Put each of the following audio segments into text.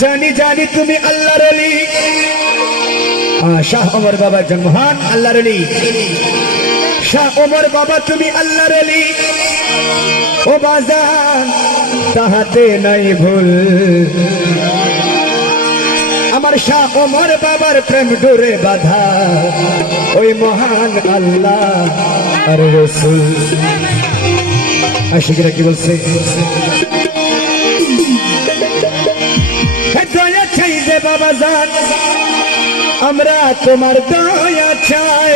জানি জানি তুমি আল্লাহর অলি। শাহ ওমর বাবা একজন মহান আল্লাহর শাহ ওমর বাবা তুমি আল্লাহর অলি। ও বাজান, তাহাতে নাই ভুল। আমার শাহ ওমর বাবার প্রেম ডোরে বাধা। ওই মহান আল্লাহ আর রসুল। আশিকরা কি বলছে? আমরা তোমার দয়া চাই।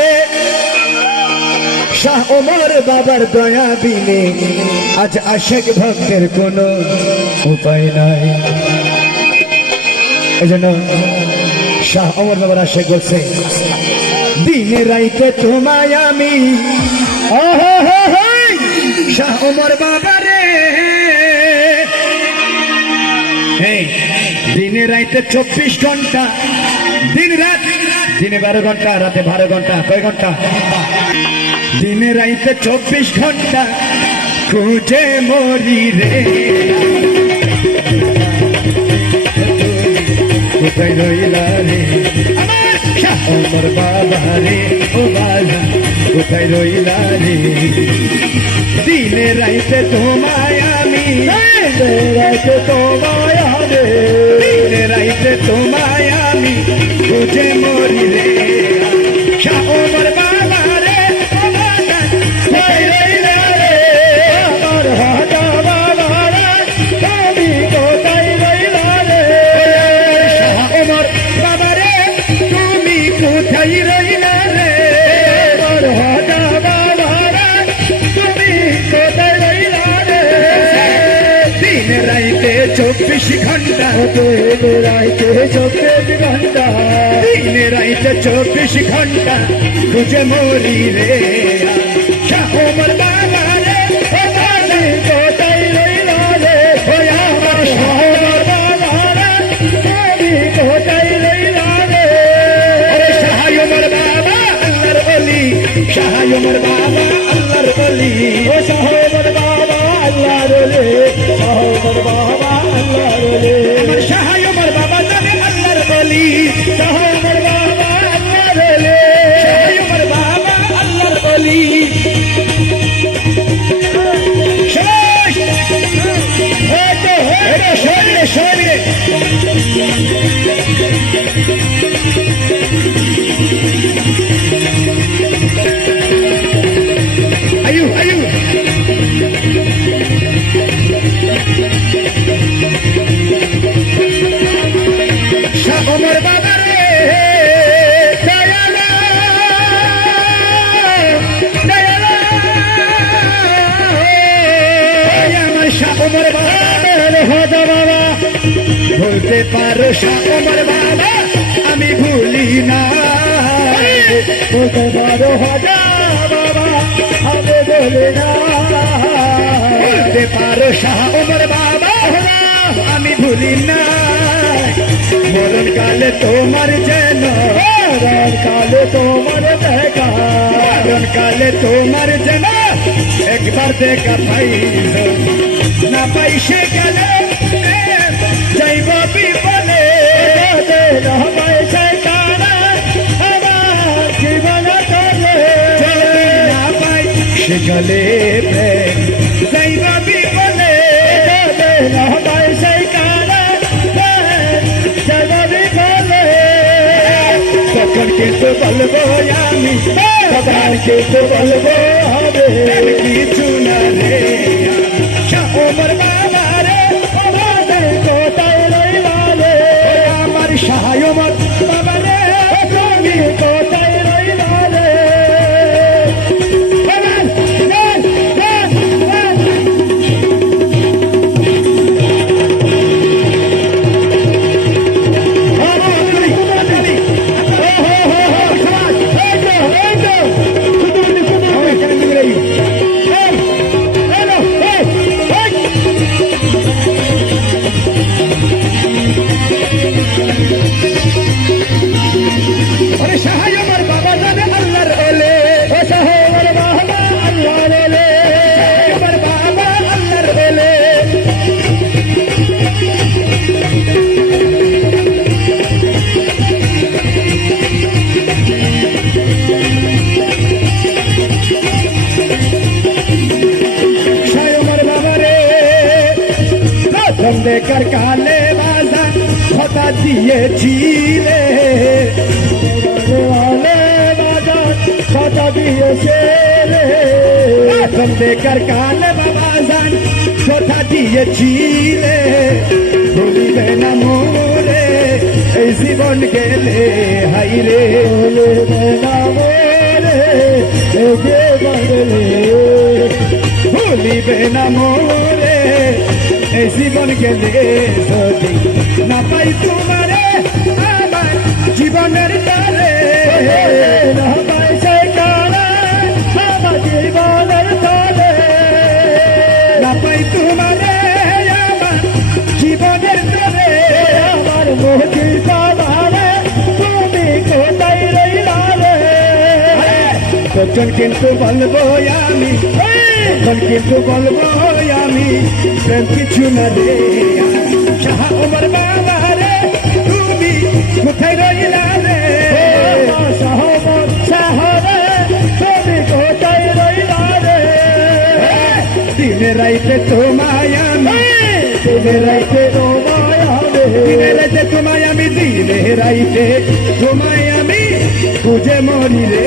শাহ ওমর বাবার দয়া বিনে আজ আশেক ভক্তের কোনো উপায় নাই। এই জন্য শাহ ওমর বাবার আশেক বলছে দিনে রাইতে তোমায় আমি ওহো হো হো, শাহ ওমর বাবা রে। দিনে রাইতে চব্বিশ ঘণ্টা, দিন রাত, দিনে বারো ঘণ্টা, রাতে বারো ঘণ্টা, কয় ঘণ্টা? দিনে রাইতে চব্বিশ ঘণ্টা, খুঁজে মরি রে। কোথায় রইলা রে? আমার বাবা রে, ও বাবা। কোথায় রইলা রে? দিনে রাইতে তোমায় আমি দিনে রাইতে তোমায় আমি। রাইতে চব্বিশ ঘণ্টা। দিন রাইতে চব্বিশ ঘণ্টা। দিন রাইতে চব্বিশ ঘণ্টা। খুঁজে মরি রে শাহ আয়ু আয়ু শাহ ওমর বাবা রে দয়ালা দয়ালা এই আমার শাহ ওমর বাবা রে হজা বলতে পারো শাহ ওমর বাবা আমি ভুলি না। বলতে পারো হজা পারো শাহ ওমর বাবা আমি ভুলি না। মরণ কালে তোমার যেন, মরণ কালে তোমার দেখা। মরণ কালে তোমার যেন, একবার দেখা পাই না পাইসে গেলে, যাইব বিপদে। আমার জীবন না পাই, সে গলে কিন্তু বলব আমি? কিন্তু বলব হবে কিছু না রে। বেকার কালে বাজা কথা দিয়েছিলে আলে বাজার কথা দিয়েছে রে এখন বেকার কালে বাবা জান কথা দিয়েছিলে ভুলিবে না মোরে এই জীবন গেলে হাইরে বলে নামে রে এগে বদলে ভুলিবে না মোরে এই জীবন গেলে যদি না পাই তোমারে আমার জীবনের তারে। না পাইছে তখন কিন্তু বলব আমি তখন কিন্তু বলব আমি, প্রেম কিছু না রে শাহ ওমর বাবা রে, তুমি কোথায় রইলা রে? তুমি কোথায় রইলা রে? দিনে রাইতে তোমায় আমি, দিনে রাইতে তোমায় আমি, দিনে রাইতে তোমায় খুঁজে মরি রে।